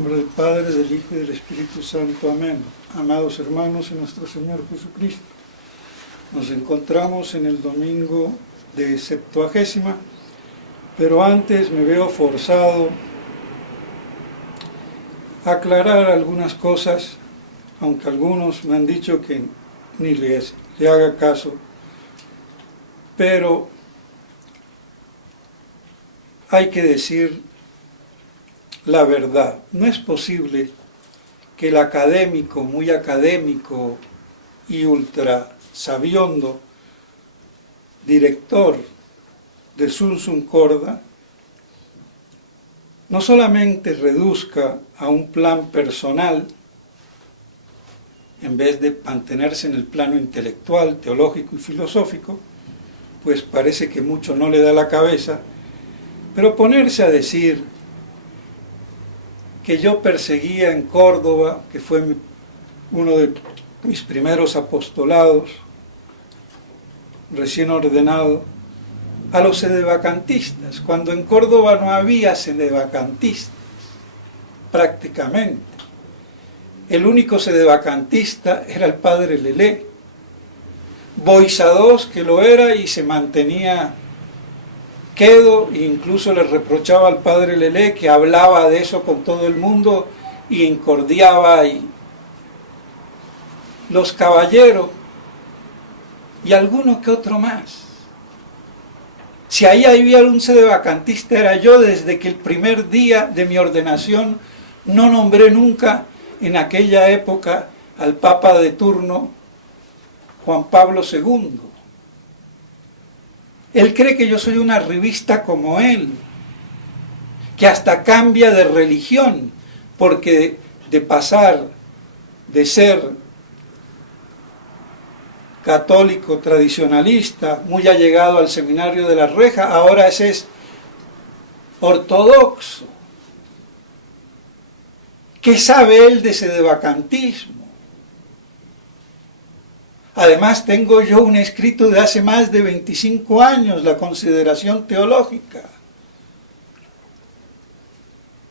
nombre del Padre, del Hijo y del Espíritu Santo. Amén. Amados hermanos en nuestro Señor Jesucristo, nos encontramos en el domingo de Septuagésima, pero antes me veo forzado a aclarar algunas cosas, aunque algunos me han dicho que ni le haga caso, pero hay que decir la verdad. No es posible que el académico, muy académico y ultra sabiondo director de Sursum Corda no solamente reduzca a un plan personal, en vez de mantenerse en el plano intelectual, teológico y filosófico, pues parece que mucho no le da la cabeza, pero ponerse a decir que yo perseguía en Córdoba, que fue uno de mis primeros apostolados, recién ordenado, a los sedevacantistas, cuando en Córdoba no había sedevacantistas, prácticamente. El único sedevacantista era el padre Lelé, Boisadós, que lo era y se mantenía quedo, e incluso le reprochaba al padre Lelé que hablaba de eso con todo el mundo y incordiaba, y los caballeros y alguno que otro más. Si ahí había un sedevacantista era yo. Desde que el primer día de mi ordenación no nombré nunca en aquella época al Papa de turno, Juan Pablo II. Él cree que yo soy una revista como él, que hasta cambia de religión, porque de pasar de ser católico tradicionalista, muy allegado al seminario de la Reja, ahora es ortodoxo. ¿Qué sabe él de sedevacantismo? Además tengo yo un escrito de hace más de 25 años, la Consideración Teológica,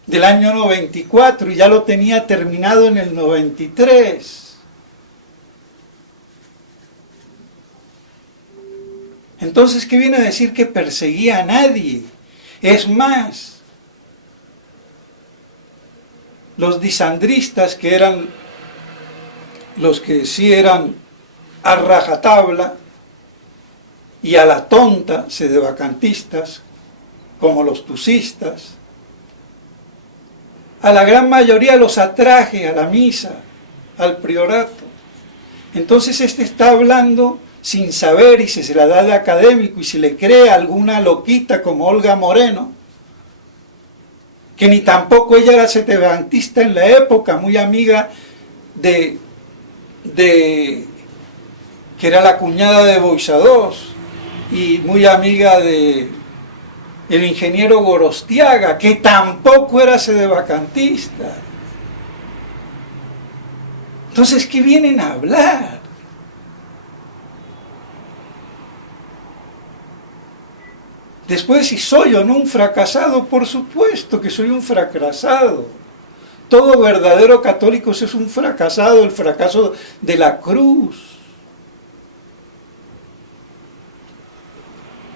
del año 94, y ya lo tenía terminado en el 93. Entonces, ¿qué viene a decir que perseguía a nadie? Es más, los disandristas, que eran los que sí eran a rajatabla y a la tonta sedevacantistas, como los tusistas, a la gran mayoría los atraje a la misa, al priorato. Entonces este está hablando sin saber, y si se la da de académico y si le cree a alguna loquita como Olga Moreno, que ni tampoco ella era sedevacantista en la época, muy amiga de que era la cuñada de Boisadós, y muy amiga de el ingeniero Gorostiaga, que tampoco era sedevacantista. Entonces, ¿qué vienen a hablar? Después, si soy o no un fracasado, por supuesto que soy un fracasado. Todo verdadero católico es un fracasado, el fracaso de la cruz.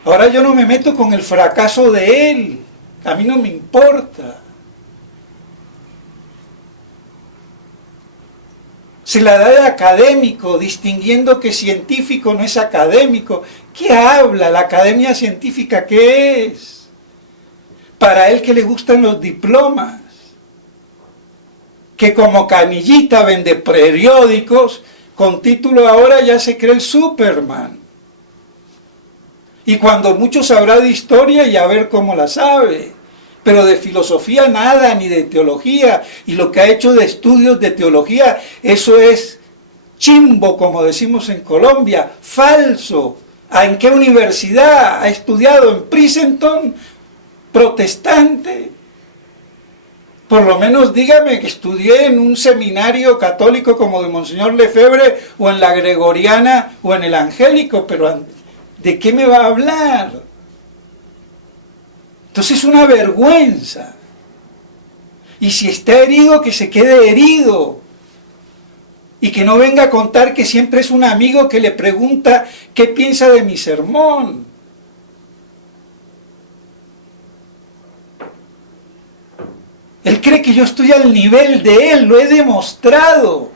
Ahora yo no me meto con el fracaso de él, a mí no me importa. Se la da de académico, distinguiendo que científico no es académico. ¿Qué habla? ¿La academia científica qué es? Para él, que le gustan los diplomas, que como canillita vende periódicos, con título ahora ya se cree el Superman. Y cuando mucho sabrá de historia, y a ver cómo la sabe, pero de filosofía nada, ni de teología, y lo que ha hecho de estudios de teología, eso es chimbo, como decimos en Colombia, falso. ¿En qué universidad ha estudiado? ¿En Princeton? ¿Protestante? Por lo menos dígame que estudié en un seminario católico como de Monseñor Lefebvre, o en la Gregoriana, o en el Angélico, pero ¿de qué me va a hablar? Entonces es una vergüenza. Y si está herido, que se quede herido. Y que no venga a contar que siempre es un amigo que le pregunta qué piensa de mi sermón. Él cree que yo estoy al nivel de él, lo he demostrado.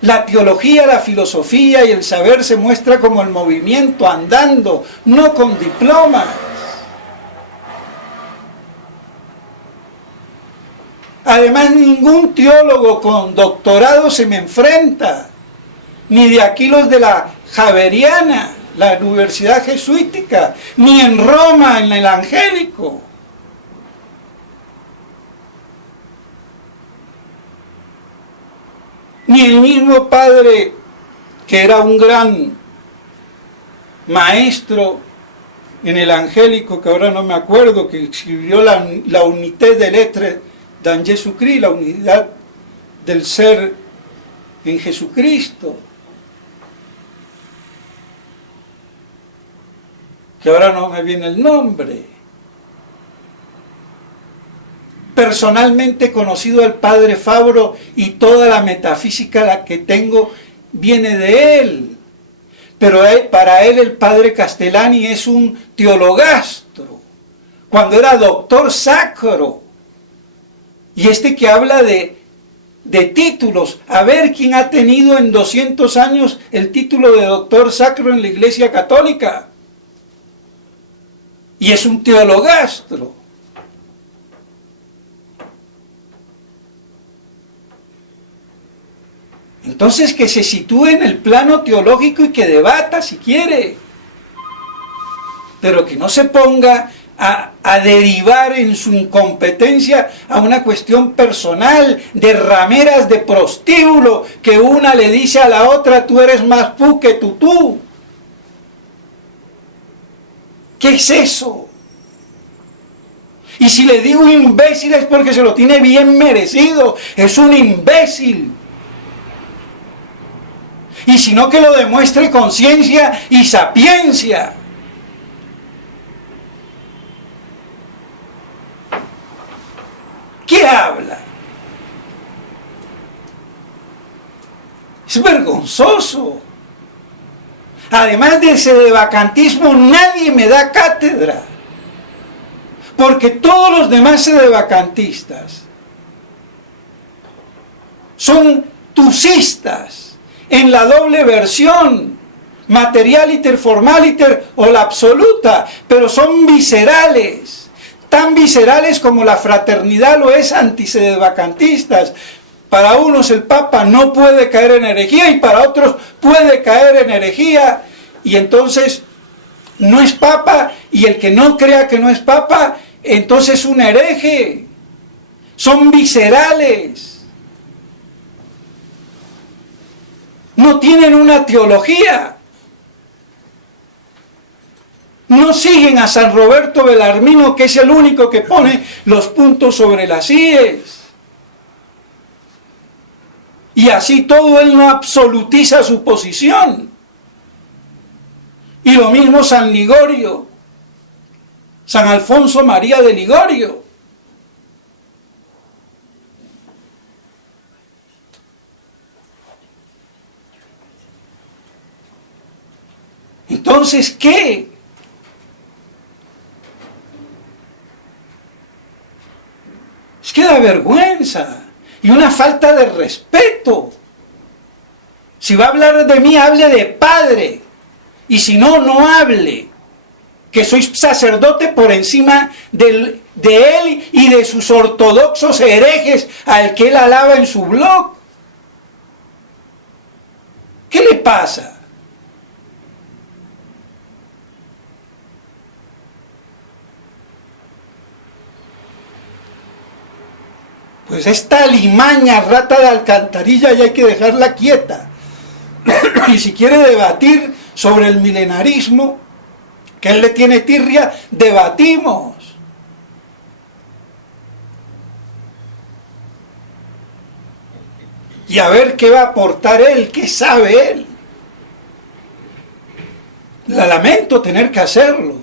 La teología, la filosofía y el saber se muestra como el movimiento andando, no con diplomas. Además, ningún teólogo con doctorado se me enfrenta, ni de aquí los de la Javeriana, la Universidad Jesuítica, ni en Roma, en el Angélico. Ni el mismo padre, que era un gran maestro en el Angélico, que ahora no me acuerdo, que escribió la Unité de Lettres dans Jésus-Christ, la unidad del ser en Jesucristo, que ahora no me viene el nombre. Personalmente he conocido al padre Fabro y toda la metafísica la que tengo viene de él. Pero para él el padre Castellani es un teologastro, cuando era doctor sacro. Y este que habla de títulos, a ver quién ha tenido en 200 años el título de doctor sacro en la Iglesia Católica. Y es un teologastro. Entonces que se sitúe en el plano teológico y que debata si quiere, pero que no se ponga a derivar en su incompetencia a una cuestión personal, de rameras de prostíbulo, que una le dice a la otra, tú eres más pu que tú. ¿Qué es eso? Y si le digo imbécil es porque se lo tiene bien merecido, es un imbécil. Y si no, que lo demuestre con ciencia y sapiencia. ¿Qué habla? Es vergonzoso. Además de ese sedevacantismo, nadie me da cátedra. Porque todos los demás sedevacantistas son tucistas en la doble versión, materialiter, formaliter o la absoluta, pero son viscerales, tan viscerales como la fraternidad lo es antisedevacantistas. Para unos el Papa no puede caer en herejía y para otros puede caer en herejía, y entonces no es Papa, y el que no crea que no es Papa, entonces es un hereje. Son viscerales. No tienen una teología. No siguen a San Roberto Belarmino, que es el único que pone los puntos sobre las íes. Y así todo él no absolutiza su posición. Y lo mismo San Ligorio, San Alfonso María de Ligorio. Entonces, ¿qué? Es que da vergüenza y una falta de respeto. Si va a hablar de mí, hable de padre, y si no, no hable. Que soy sacerdote por encima de él y de sus ortodoxos herejes al que él alaba en su blog. ¿Qué le pasa? Pues esta alimaña, rata de alcantarilla, ya hay que dejarla quieta. Y si quiere debatir sobre el milenarismo, que él le tiene tirria, debatimos. Y a ver qué va a aportar él, qué sabe él. La lamento tener que hacerlo.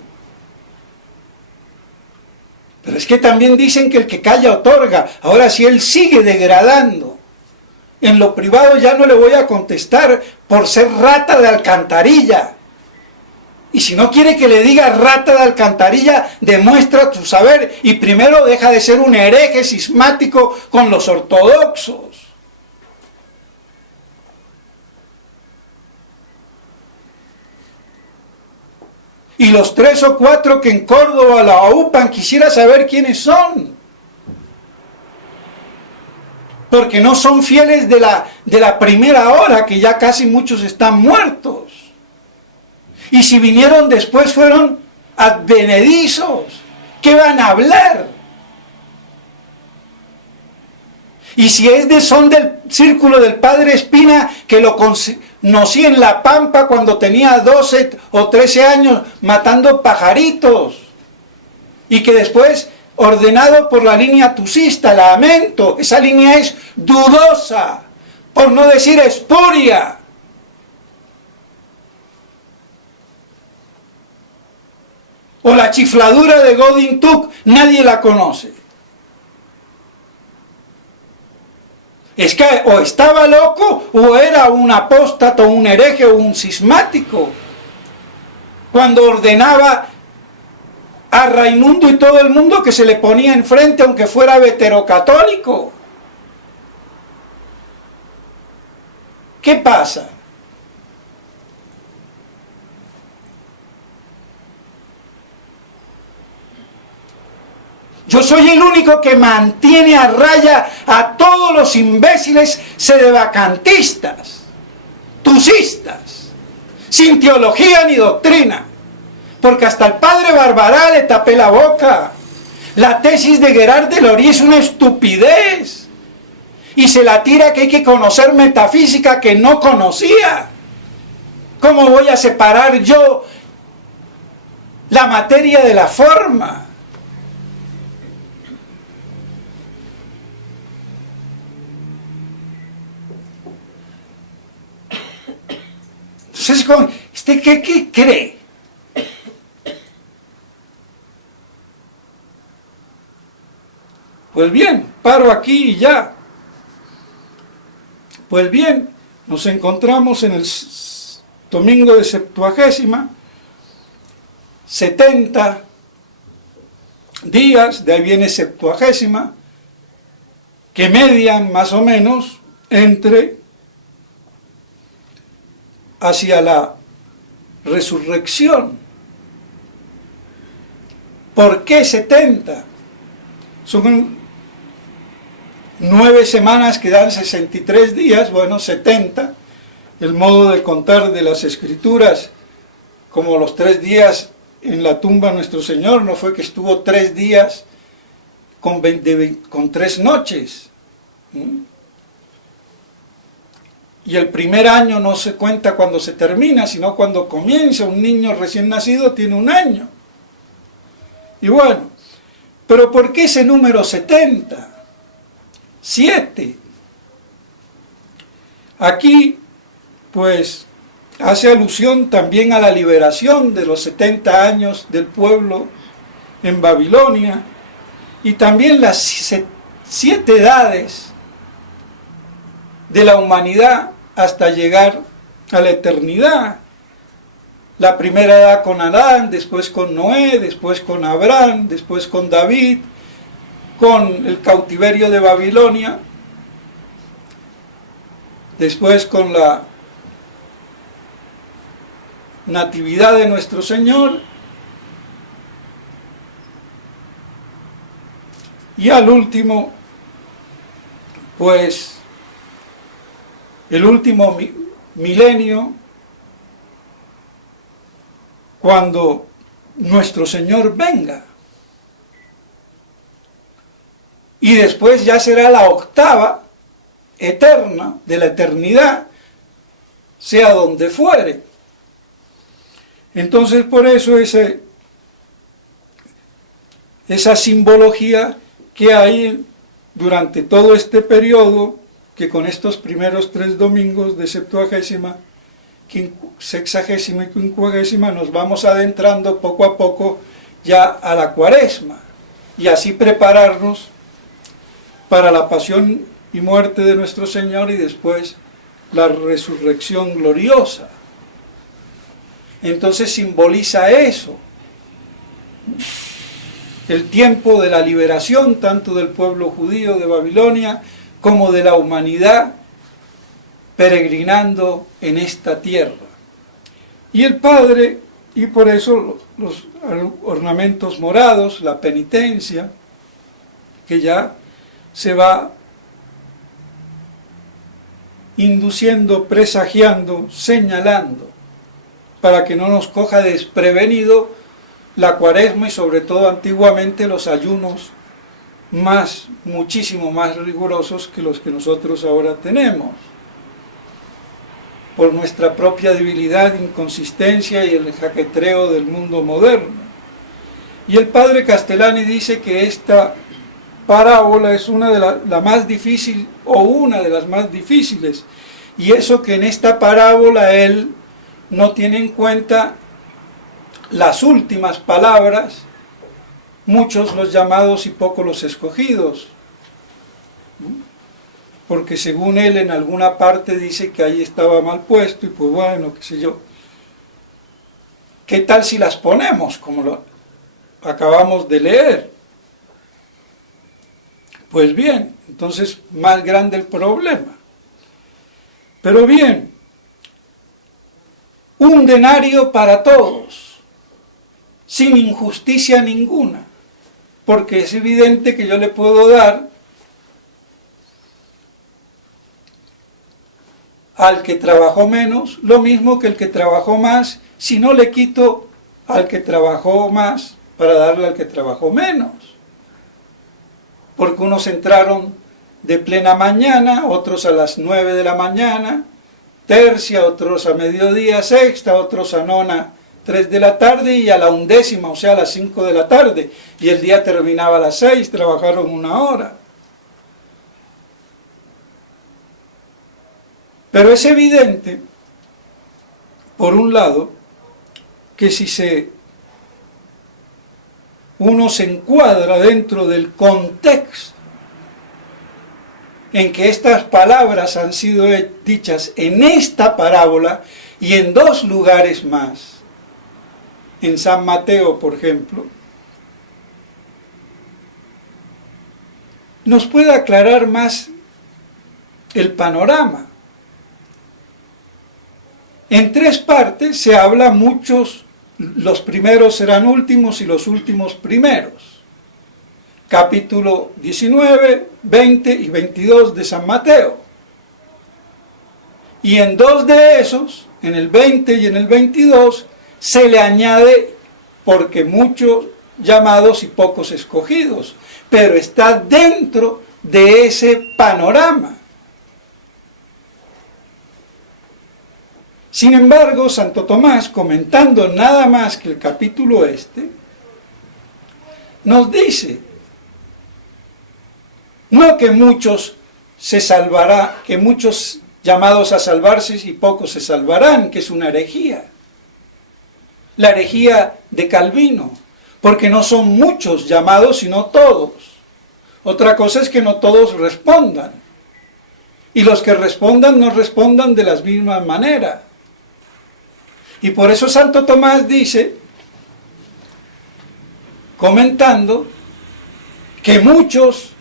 Pero es que también dicen que el que calla otorga. Ahora, si él sigue degradando, en lo privado ya no le voy a contestar por ser rata de alcantarilla. Y si no quiere que le diga rata de alcantarilla, demuestra tu saber y primero deja de ser un hereje cismático con los ortodoxos. Y los 3 o 4 que en Córdoba la aupan, quisiera saber quiénes son. Porque no son fieles de la primera hora, que ya casi muchos están muertos. Y si vinieron después fueron advenedizos. ¿Qué van a hablar? Y si son del círculo del padre Espina, que lo conocí en La Pampa cuando tenía 12 o 13 años matando pajaritos, y que después, ordenado por la línea tucista, lamento, esa línea es dudosa, por no decir espuria. O la chifladura de Godin Tuk, nadie la conoce. Es que o estaba loco o era un apóstata, un hereje o un cismático. Cuando ordenaba a Raimundo y todo el mundo que se le ponía enfrente aunque fuera veterocatólico. ¿Qué pasa? Yo soy el único que mantiene a raya a todos los imbéciles sedevacantistas, tucistas, sin teología ni doctrina, porque hasta el padre Barbará le tapé la boca. La tesis de Gerard Delory es una estupidez, y se la tira que hay que conocer metafísica que no conocía. ¿Cómo voy a separar yo la materia de la forma? Entonces, ¿usted qué cree? Pues bien, paro aquí y ya. Pues bien, nos encontramos en el domingo de Septuagésima, 70 días, de ahí viene Septuagésima, que median más o menos entre hacia la resurrección. ¿Por qué 70? Son 9 semanas que dan 63 días, bueno, 70, el modo de contar de las Escrituras, como los 3 días en la tumba de nuestro Señor, no fue que estuvo 3 días con 3 noches. Y el primer año no se cuenta cuando se termina, sino cuando comienza. Un niño recién nacido tiene 1 año. Y bueno, pero ¿por qué ese número 70? 7. Aquí, pues, hace alusión también a la liberación de los 70 años del pueblo en Babilonia, y también las 7 edades de la humanidad hasta llegar a la eternidad. La primera edad con Adán, después con Noé, después con Abraham, después con David, con el cautiverio de Babilonia, después con la natividad de nuestro Señor, y al último, pues, el último milenio, cuando nuestro Señor venga. Y después ya será la octava eterna de la eternidad, sea donde fuere. Entonces, por eso esa simbología que hay durante todo este periodo, que con estos primeros 3 domingos de Septuagésima, Sexagésima y Quincuagésima nos vamos adentrando poco a poco ya a la Cuaresma. y así prepararnos para la pasión y muerte de nuestro Señor y después la resurrección gloriosa. Entonces simboliza eso, el tiempo de la liberación tanto del pueblo judío de Babilonia como de la humanidad peregrinando en esta tierra. Y el Padre, y por eso los ornamentos morados, la penitencia, que ya se va induciendo, presagiando, señalando, para que no nos coja desprevenido la Cuaresma y sobre todo antiguamente los ayunos muchísimo más rigurosos que los que nosotros ahora tenemos, por nuestra propia debilidad, inconsistencia y el jaquetreo del mundo moderno. Y el padre Castellani dice que esta parábola es una de la más difícil o una de las más difíciles, y eso que en esta parábola él no tiene en cuenta las últimas palabras, muchos los llamados y pocos los escogidos, porque según él en alguna parte dice que ahí estaba mal puesto y pues bueno, qué sé yo. ¿Qué tal si las ponemos como lo acabamos de leer? Pues bien, entonces más grande el problema. Pero bien, un denario para todos, sin injusticia ninguna, porque es evidente que yo le puedo dar al que trabajó menos lo mismo que el que trabajó más, si no le quito al que trabajó más para darle al que trabajó menos. Porque unos entraron de plena mañana, otros a las 9 de la mañana, tercia, otros a mediodía, sexta, otros a nona, 3 de la tarde y a la 11ª, o sea a las 5 de la tarde, y el día terminaba a las 6, trabajaron 1 hora. Pero es evidente, por un lado, que si uno se encuadra dentro del contexto en que estas palabras han sido dichas en esta parábola y en 2 lugares más, en San Mateo, por ejemplo, nos puede aclarar más el panorama. En 3 partes se habla muchos, los primeros serán últimos y los últimos primeros. Capítulo 19, 20 y 22 de San Mateo. Y en 2 de esos, en el 20 y en el 22, se le añade porque muchos llamados y pocos escogidos, pero está dentro de ese panorama. Sin embargo, Santo Tomás, comentando nada más que el capítulo nos dice, no que muchos que muchos llamados a salvarse y pocos se salvarán, que es una herejía. La herejía de Calvino, porque no son muchos llamados, sino todos. Otra cosa es que no todos respondan, y los que respondan no respondan de las mismas maneras. Y por eso Santo Tomás dice, comentando, que muchos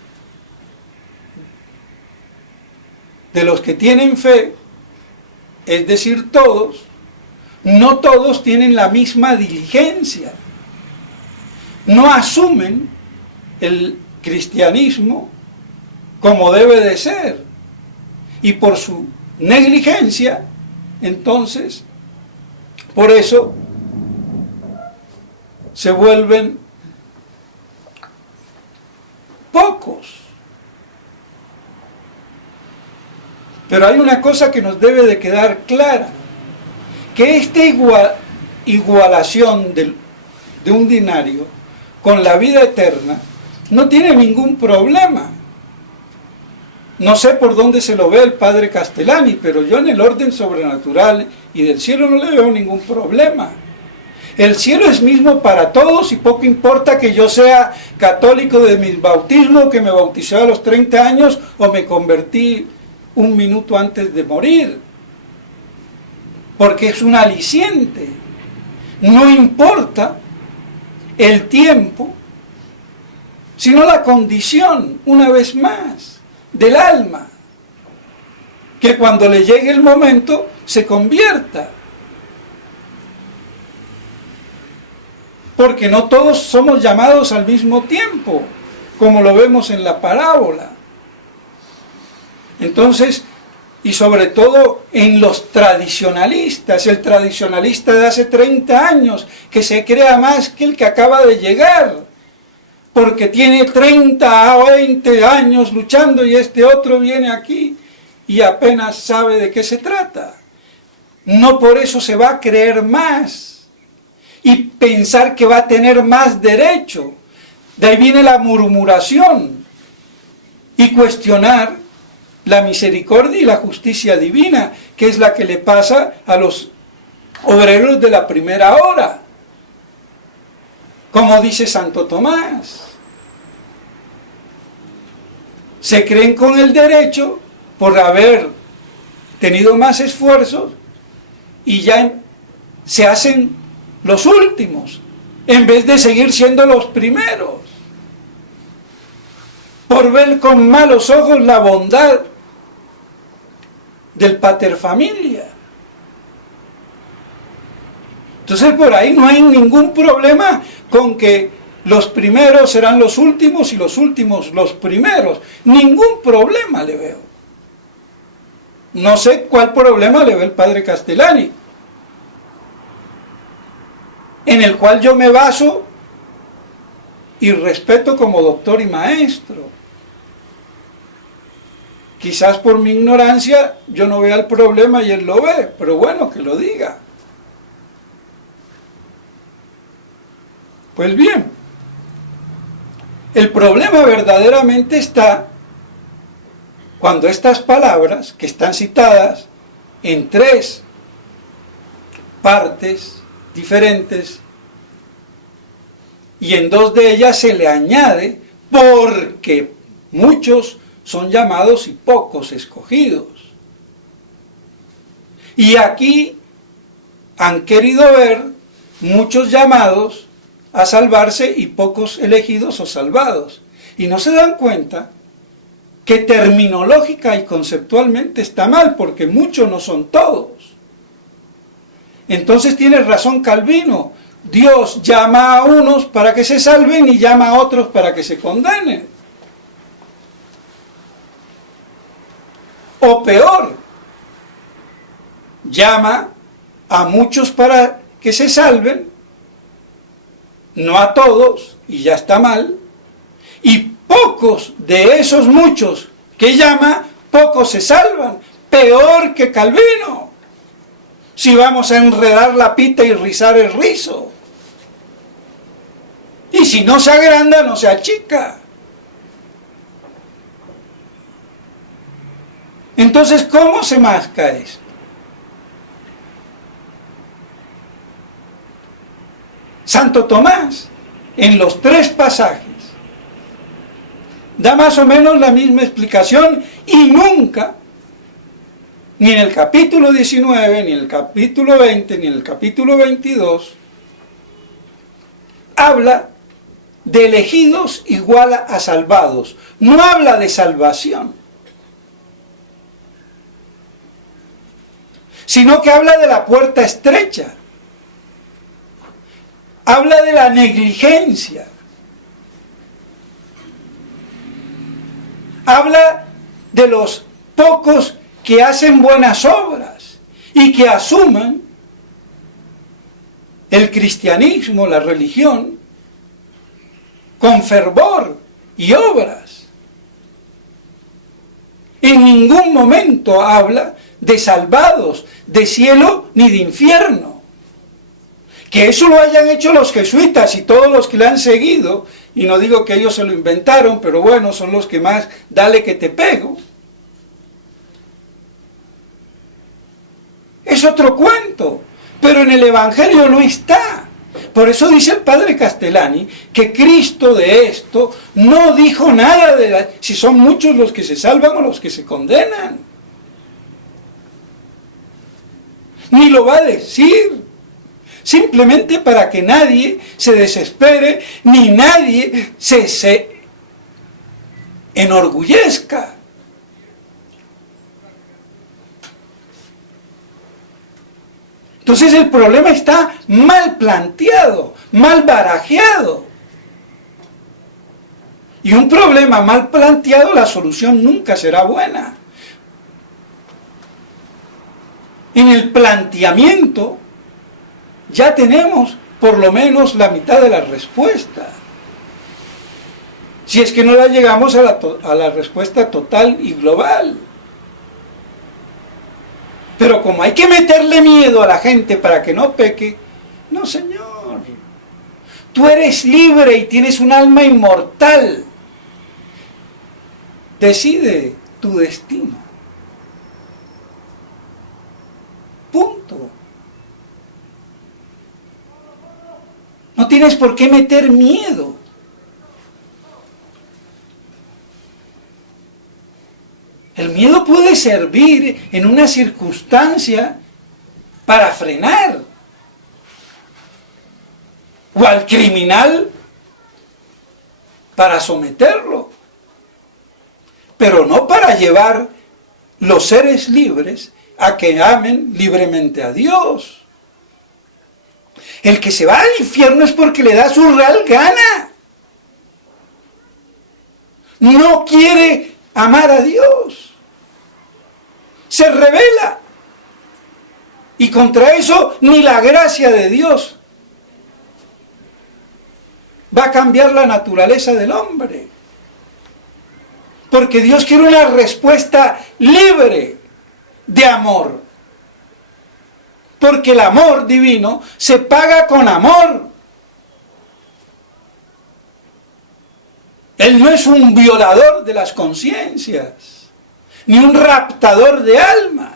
de los que tienen fe, es decir, todos, no todos tienen la misma diligencia. No asumen el cristianismo como debe de ser. Y por su negligencia, entonces, por eso se vuelven pocos. Pero hay una cosa que nos debe de quedar clara, que esta igualación de un denario con la vida eterna no tiene ningún problema. No sé por dónde se lo ve el padre Castellani, pero yo en el orden sobrenatural y del cielo no le veo ningún problema. El cielo es mismo para todos y poco importa que yo sea católico de mi bautismo, que me bauticé a los 30 años o me convertí un minuto antes de morir. Porque es un aliciente. No importa el tiempo, sino la condición, una vez más, del alma, que cuando le llegue el momento se convierta. Porque no todos somos llamados al mismo tiempo, como lo vemos en la parábola. Entonces, y sobre todo en los tradicionalistas, el tradicionalista de hace 30 años, que se crea más que el que acaba de llegar, porque tiene 30 o 20 años luchando y este otro viene aquí y apenas sabe de qué se trata. No por eso se va a creer más y pensar que va a tener más derecho. De ahí viene la murmuración y cuestionar la misericordia y la justicia divina, que es la que le pasa a los obreros de la primera hora. Como dice Santo Tomás, se creen con el derecho por haber tenido más esfuerzos y ya se hacen los últimos, en vez de seguir siendo los primeros, por ver con malos ojos la bondad del paterfamilia. Entonces por ahí no hay ningún problema con que los primeros serán los últimos y los últimos los primeros. Ningún problema le veo. No sé cuál problema le ve el padre Castellani, en el cual yo me baso y respeto como doctor y maestro. Quizás por mi ignorancia yo no vea el problema y él lo ve, pero bueno, que lo diga. Pues bien, el problema verdaderamente está cuando estas palabras, que están citadas en 3 partes diferentes, y en 2 de ellas se le añade, porque muchos son llamados y pocos escogidos. Y aquí han querido ver muchos llamados a salvarse y pocos elegidos o salvados. Y no se dan cuenta que terminológica y conceptualmente está mal, porque muchos no son todos. Entonces tiene razón Calvino. Dios llama a unos para que se salven y llama a otros para que se condenen. O peor, llama a muchos para que se salven, no a todos, y ya está mal, y pocos de esos muchos que llama, pocos se salvan, peor que Calvino, si vamos a enredar la pita y rizar el rizo. Y si no se agranda, no se achica. Entonces, ¿cómo se masca esto? Santo Tomás, en los 3 pasajes, da más o menos la misma explicación y nunca, ni en el capítulo 19, ni en el capítulo 20, ni en el capítulo 22, habla de elegidos igual a salvados. No habla de salvación, sino que habla de la puerta estrecha, habla de la negligencia, habla de los pocos que hacen buenas obras y que asuman el cristianismo, la religión, con fervor y obras. En ningún momento habla de salvados, de cielo ni de infierno. Que eso lo hayan hecho los jesuitas y todos los que le han seguido, y no digo que ellos se lo inventaron, pero bueno, son los que más dale que te pego. Es otro cuento, pero en el Evangelio no está. Por eso dice el padre Castellani que Cristo de esto no dijo nada de si son muchos los que se salvan o los que se condenan. Ni lo va a decir. Simplemente para que nadie se desespere, ni nadie se enorgullezca. Entonces el problema está mal planteado, mal barajeado. Y un problema mal planteado, la solución nunca será buena. En el planteamiento ya tenemos por lo menos la mitad de la respuesta. Si es que no la llegamos a la respuesta total y global. Pero como hay que meterle miedo a la gente para que no peque, no, señor. Tú eres libre y tienes un alma inmortal. Decide tu destino. Punto. No tienes por qué meter miedo. El miedo puede servir en una circunstancia para frenar. O al criminal para someterlo. Pero no para llevar los seres libres a que amen libremente a Dios. El que se va al infierno es porque le da su real gana. No quiere amar a Dios. Se rebela. Y contra eso ni la gracia de Dios va a cambiar la naturaleza del hombre. Porque Dios quiere una respuesta libre de amor. Porque el amor divino se paga con amor. Él no es un violador de las conciencias, ni un raptador de almas.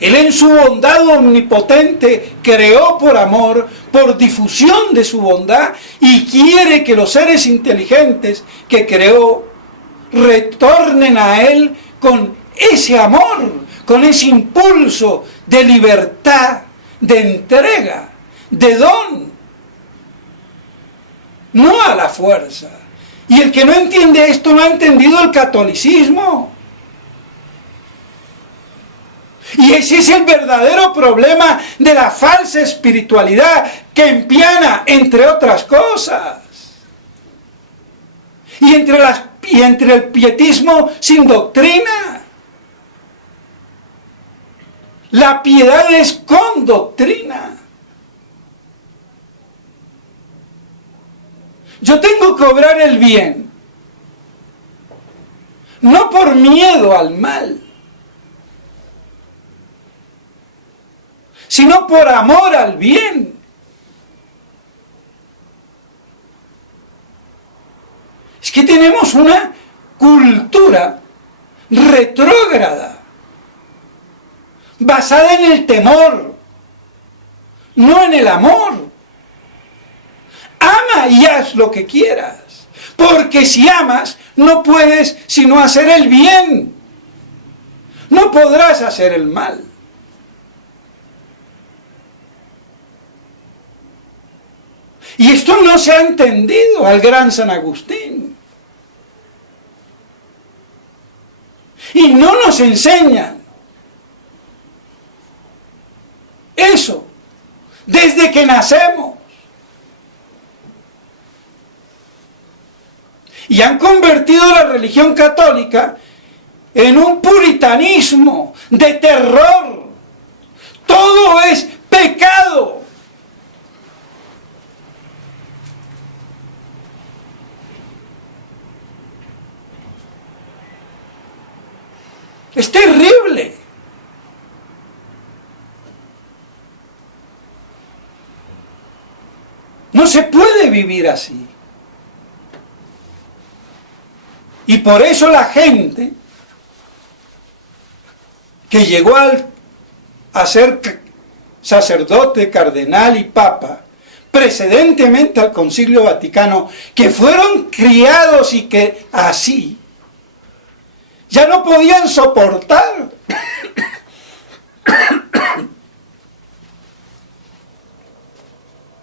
Él en su bondad omnipotente creó por amor, por difusión de su bondad, y quiere que los seres inteligentes que creó retornen a Él con ese amor, con ese impulso de libertad, de entrega, de don, no a la fuerza. Y el que no entiende esto no ha entendido el catolicismo. Y ese es el verdadero problema de la falsa espiritualidad que empiana, entre otras cosas. Y entre el pietismo sin doctrina. La piedad es con doctrina. Yo tengo que obrar el bien, no por miedo al mal, sino por amor al bien. Es que tenemos una cultura retrógrada, basada en el temor, no en el amor. Ama y haz lo que quieras, porque si amas no puedes sino hacer el bien, no podrás hacer el mal. Y esto no se ha entendido al gran San Agustín. Y no nos enseñan eso desde que nacemos. Y han convertido la religión católica en un puritanismo de terror. Todo es pecado. Es terrible. No se puede vivir así. Y por eso la gente que llegó a ser sacerdote, cardenal y papa, precedentemente al Concilio Vaticano, que fueron criados y que así ya no podían soportar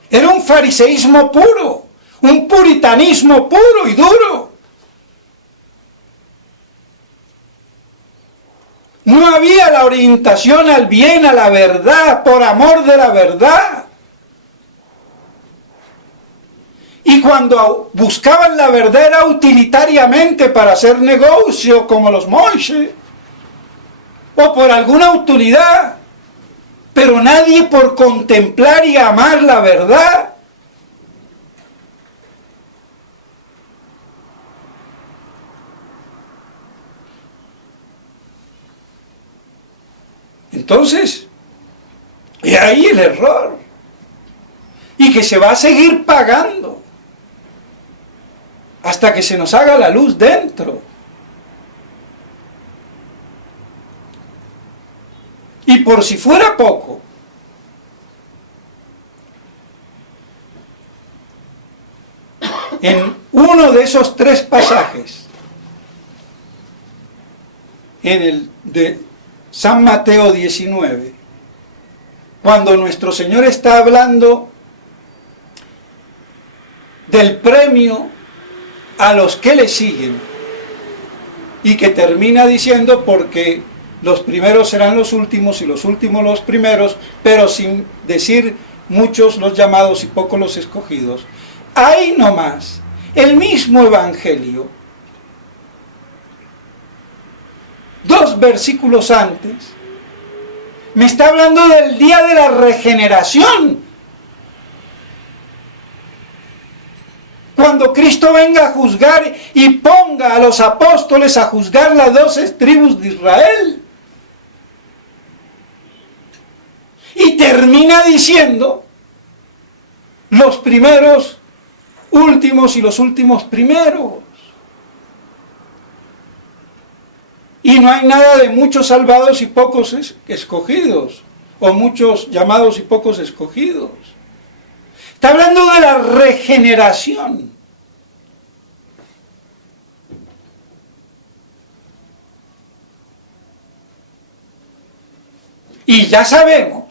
era un fariseísmo puro, un puritanismo puro y duro. No había la orientación al bien, a la verdad, por amor de la verdad. Y cuando buscaban la verdad era utilitariamente para hacer negocio, como los monjes, o por alguna utilidad, pero nadie por contemplar y amar la verdad. Entonces, y ahí el error, y que se va a seguir pagando hasta que se nos haga la luz dentro. Y por si fuera poco, en uno de esos 3 pasajes, en el de San Mateo 19, cuando nuestro Señor está hablando del premio a los que le siguen, y que termina diciendo, porque los primeros serán los últimos y los últimos los primeros, pero sin decir muchos los llamados y pocos los escogidos. Ahí nomás, el mismo Evangelio, 2 versículos antes, me está hablando del día de la regeneración. Cuando Cristo venga a juzgar y ponga a los apóstoles a juzgar las 12 tribus de Israel. Y termina diciendo, los primeros últimos y los últimos primeros. Y no hay nada de muchos salvados y pocos escogidos, o muchos llamados y pocos escogidos. Está hablando de la regeneración. Y ya sabemos,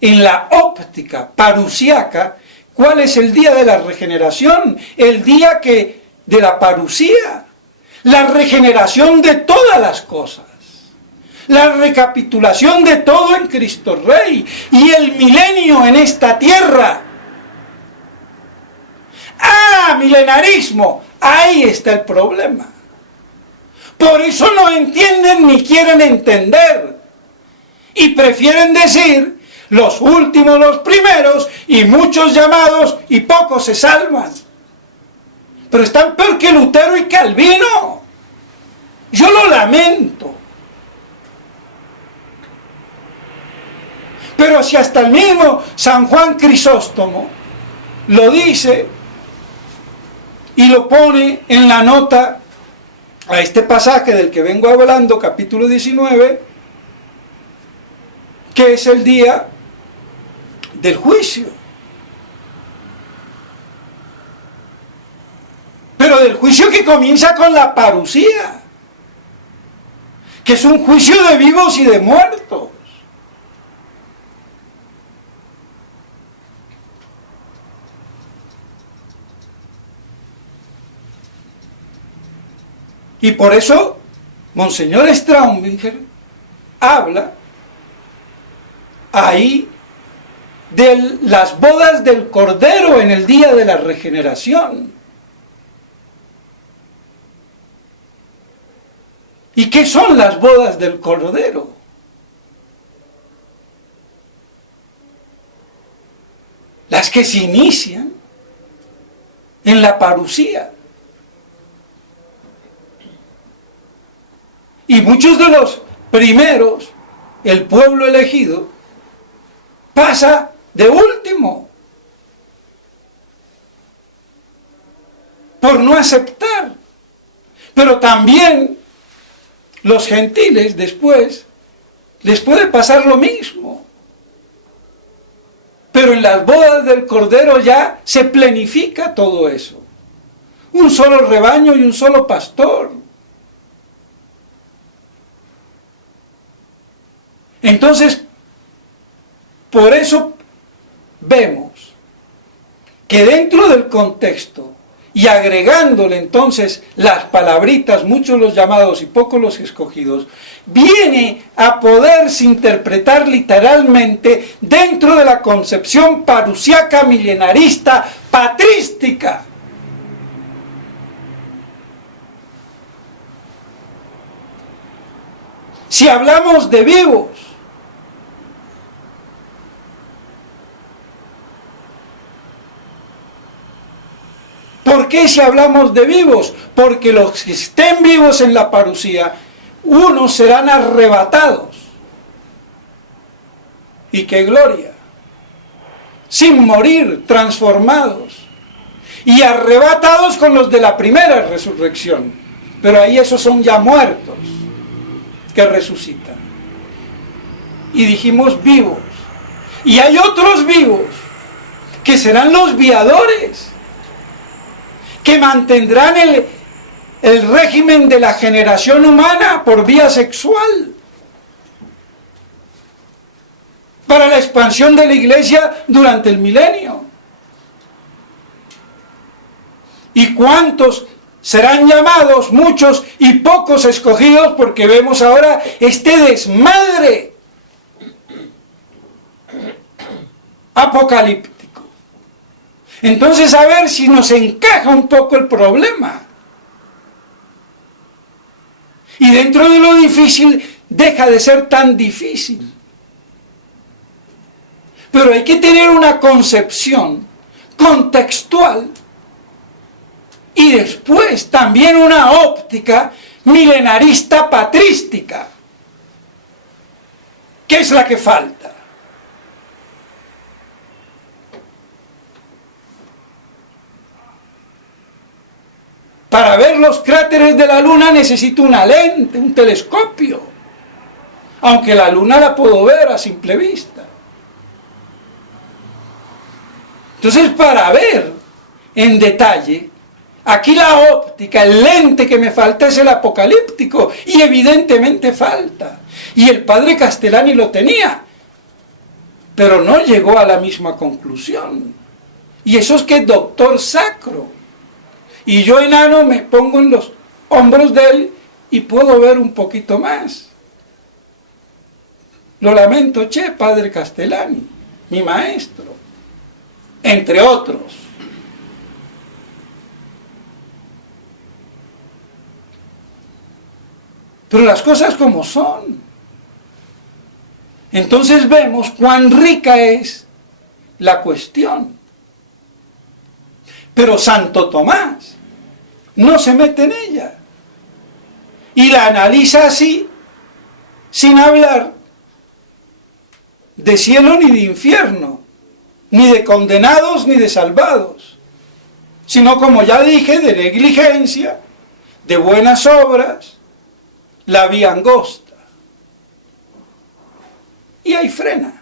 en la óptica parusiaca, ¿cuál es el día de la regeneración? El día de la parusía, la regeneración de todas las cosas, la recapitulación de todo en Cristo Rey y el milenio en esta tierra. ¡Ah, milenarismo! Ahí está el problema. Por eso no entienden ni quieren entender. Y prefieren decir, los últimos los primeros, y muchos llamados y pocos se salvan. Pero están peor que Lutero y Calvino. Yo lo lamento. Pero si hasta el mismo San Juan Crisóstomo lo dice y lo pone en la nota a este pasaje del que vengo hablando, capítulo 19, que es el día del juicio. Pero del juicio que comienza con la parusía, que es un juicio de vivos y de muertos. Y por eso, Monseñor Straubinger habla ahí de las bodas del Cordero en el día de la regeneración. ¿Y qué son las bodas del Cordero? Las que se inician en la parusía. Y muchos de los primeros, el pueblo elegido, pasa de último por no aceptar. Pero también los gentiles después les puede pasar lo mismo. Pero en las bodas del Cordero ya se plenifica todo eso. Un solo rebaño y un solo pastor. Entonces, por eso vemos que dentro del contexto, y agregándole entonces las palabritas, muchos los llamados y pocos los escogidos, viene a poderse interpretar literalmente dentro de la concepción parusiaca milenarista patrística. Si hablamos de vivos, ¿por qué si hablamos de vivos? Porque los que estén vivos en la parusía, unos serán arrebatados. ¡Y qué gloria! Sin morir, transformados. Y arrebatados con los de la primera resurrección. Pero ahí esos son ya muertos, que resucitan. Y dijimos vivos. Y hay otros vivos, que serán los viadores, que mantendrán el régimen de la generación humana por vía sexual para la expansión de la iglesia durante el milenio. ¿Y cuántos serán llamados? Muchos y pocos escogidos, porque vemos ahora este desmadre apocalíptico. Entonces, a ver si nos encaja un poco el problema. Y dentro de lo difícil, deja de ser tan difícil. Pero hay que tener una concepción contextual y después también una óptica milenarista patrística, que es la que falta. Para ver los cráteres de la luna necesito una lente, un telescopio, aunque la luna la puedo ver a simple vista. Entonces, para ver en detalle, aquí la óptica, el lente que me falta es el apocalíptico, y evidentemente falta. Y el padre Castellani lo tenía, pero no llegó a la misma conclusión. Y eso es que es doctor sacro. Y yo, enano, me pongo en los hombros de él y puedo ver un poquito más. Lo lamento, padre Castellani, mi maestro, entre otros. Pero las cosas como son. Entonces vemos cuán rica es la cuestión. Pero Santo Tomás no se mete en ella. Y la analiza así, sin hablar de cielo ni de infierno, ni de condenados ni de salvados, sino, como ya dije, de negligencia, de buenas obras, la vía angosta. Y ahí frena.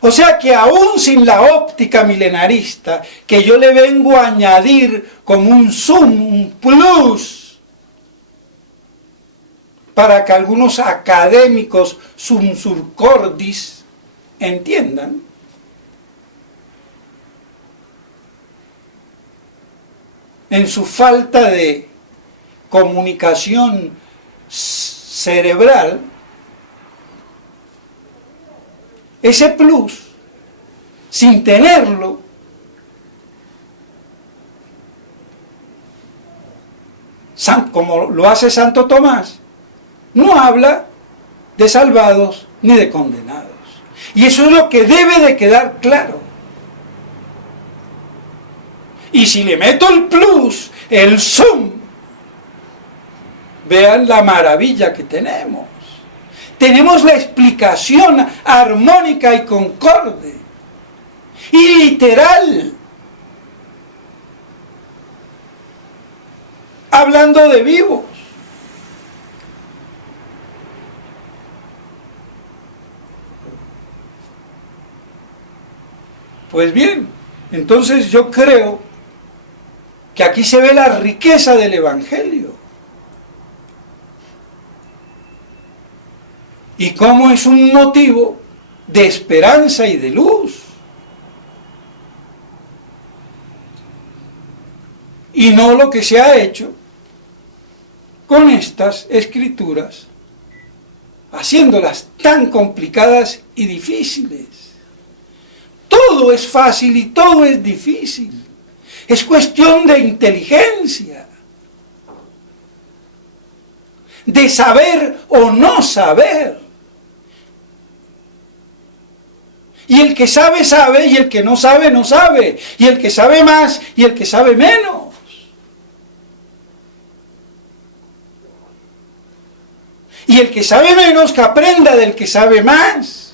O sea que aún sin la óptica milenarista, que yo le vengo a añadir como un zoom, un plus, para que algunos académicos sum surcordis entiendan, en su falta de comunicación cerebral, ese plus, sin tenerlo, como lo hace Santo Tomás, no habla de salvados ni de condenados. Y eso es lo que debe de quedar claro. Y si le meto el plus, el zoom, vean la maravilla que tenemos. Tenemos la explicación armónica y concorde. Y literal. Hablando de vivos. Pues bien, entonces yo creo que aquí se ve la riqueza del Evangelio. Y cómo es un motivo de esperanza y de luz. Y no lo que se ha hecho con estas escrituras, haciéndolas tan complicadas y difíciles. Todo es fácil y todo es difícil. Es cuestión de inteligencia, de saber o no saber. Y el que sabe, sabe, y el que no sabe, no sabe. Y el que sabe más, y el que sabe menos. Y el que sabe menos, que aprenda del que sabe más.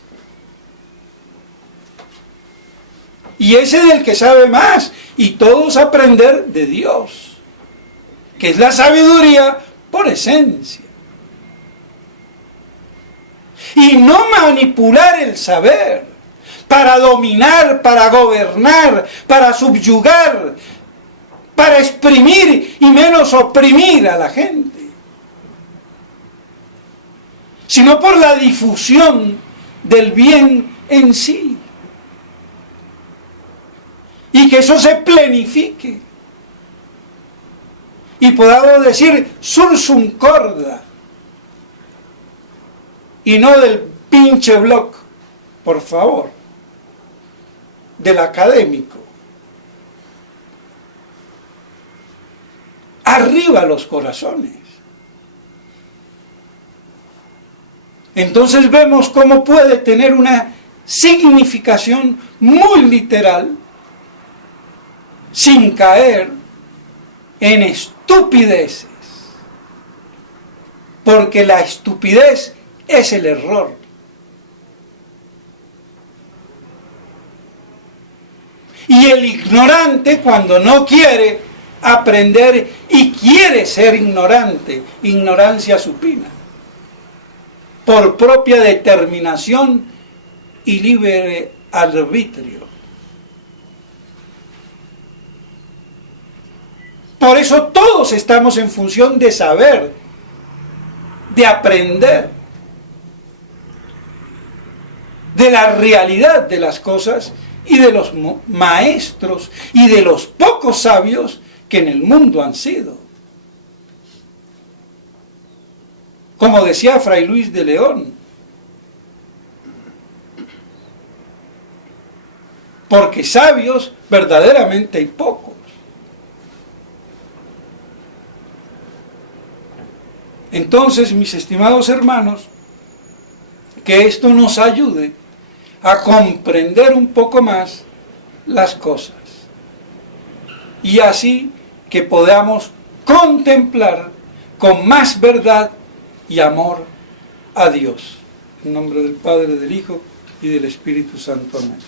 Y ese del que sabe más. Y todos aprender de Dios, que es la sabiduría por esencia. Y no manipular el saber para dominar, para gobernar, para subyugar, para exprimir y menos oprimir a la gente, sino por la difusión del bien en sí. Y que eso se plenifique. Y podamos decir sursum corda. Y no del pinche blog, por favor, del académico. Arriba los corazones. Entonces vemos cómo puede tener una significación muy literal, sin caer en estupideces, porque la estupidez es el error. Y el ignorante, cuando no quiere aprender y quiere ser ignorante, ignorancia supina, por propia determinación y libre arbitrio. Por eso todos estamos en función de saber, de aprender, de la realidad de las cosas y de los maestros y de los pocos sabios que en el mundo han sido. Como decía Fray Luis de León, porque sabios verdaderamente hay pocos. Entonces, mis estimados hermanos, que esto nos ayude a comprender un poco más las cosas. Y así que podamos contemplar con más verdad y amor a Dios. En nombre del Padre, del Hijo y del Espíritu Santo. Amén.